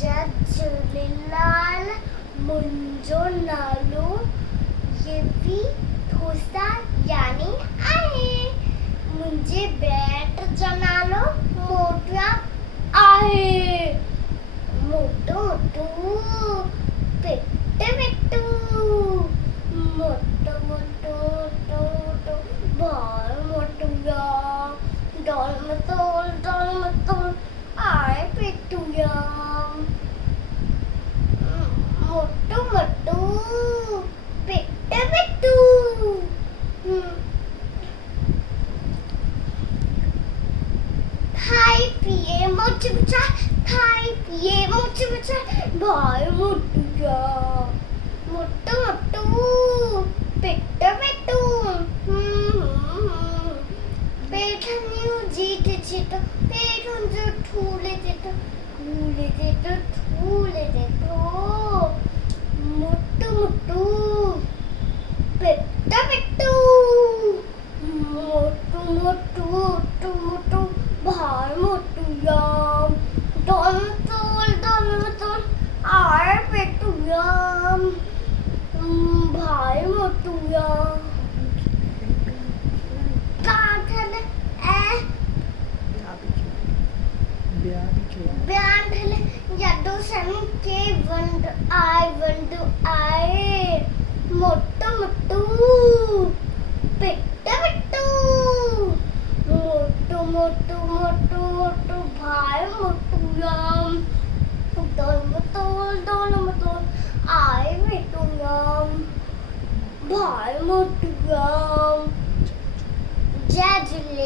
जय झूलेलाल मुंहिंजो नालो निर्वी खुशालानी आहे। मुंहिंजे बैट जो नालो मोटूराम आहे। मोटू मोटू पिट्टू पिट्टू मोटू मोटू टोटू बाल मोटूराम डोल मतोल आए पिट्टूराम। मोटू मोटू पिट्टू पिट्टू खाई पिए मुझ बचा खाई पिए मुझ बचा भाई मोटूराम। मोटू मोटू पिट्टू पिट्टू बैठनी जीत जीत बैठन जो ठूले देतो मोटू मोटू पिट्टू पिट्टू मोटू मोटू मोटू मोटू भाई मोटूराम डोल मतोल आए पिट्टूराम भाई मोटूराम। ब्यान जदों सन के वंड आए मोटू मोटू पिट्टू पिट्टू मोटू मोटू मोटू मोटू भाई मोटूराम डोल मतोल आए पिट्टूराम भाई मोटूराम। जय झूलेलाल।